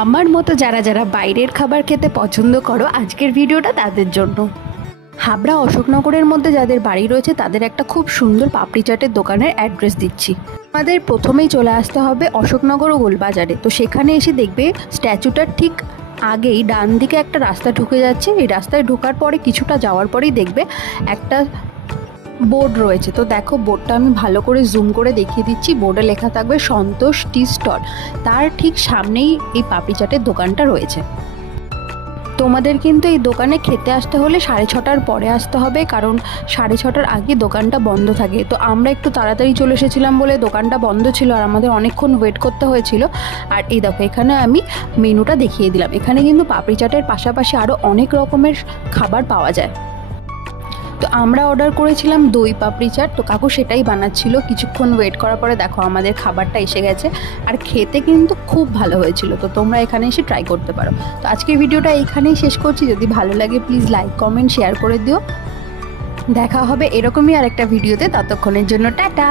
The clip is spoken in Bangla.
আমার মতো যারা যারা বাইরের খাবার খেতে পছন্দ করো, আজকের ভিডিওটা তাদের জন্য। হাবড়া অশোকনগরের মধ্যে যাদের বাড়ি রয়েছে তাদের একটা খুব সুন্দর পাপড়ি চাটের দোকানের অ্যাড্রেস দিচ্ছি। আমাদের প্রথমেই চলে আসতে হবে অশোকনগর ও গোলবাজারে। তো সেখানে এসে দেখবে স্ট্যাচুটার ঠিক আগেই ডান দিকে একটা রাস্তা ঢুকে যাচ্ছে। এই রাস্তায় ঢোকার পরে কিছুটা যাওয়ার পরেই দেখবে একটা বোর্ড রয়েছে। তো দেখো, বোর্ডটা আমি ভালো করে জুম করে দেখিয়ে দিচ্ছি। বোর্ডে লেখা থাকবে সন্তোষ টি স্টল। তার ঠিক সামনেই এই পাপড়ি চাটের দোকানটা রয়েছে। তোমাদের কিন্তু এই দোকানে খেতে আসতে হলে 6:30টার পরে আসতে হবে, কারণ 6:30টার আগে দোকানটা বন্ধ থাকে। তো আমরা একটু তাড়াতাড়ি চলে এসেছিলাম বলে দোকানটা বন্ধ ছিল আর আমাদের অনেকক্ষণ ওয়েট করতে হয়েছিল। আর এই দেখো, এখানে আমি মেনুটা দেখিয়ে দিলাম। এখানে কিন্তু পাপড়ি চাটের পাশাপাশি আরও অনেক রকমের খাবার পাওয়া যায়। তো আমরা অর্ডার করেছিলাম দই পাপড়ি চাট। তো কাকু সেটাই বানাচ্ছিল। কিছুক্ষণ ওয়েট করার পরে দেখো আমাদের খাবারটা এসে গেছে। আর খেতে কিন্তু খুব ভালো হয়েছিল। তো তোমরা এখানে এসে ট্রাই করতে পারো। তো আজকের ভিডিওটা এইখানেই শেষ করছি। যদি ভালো লাগে প্লিজ লাইক কমেন্ট শেয়ার করে দিও। দেখা হবে এরকমই আর একটা ভিডিওতে। ততক্ষণের জন্য টাটা।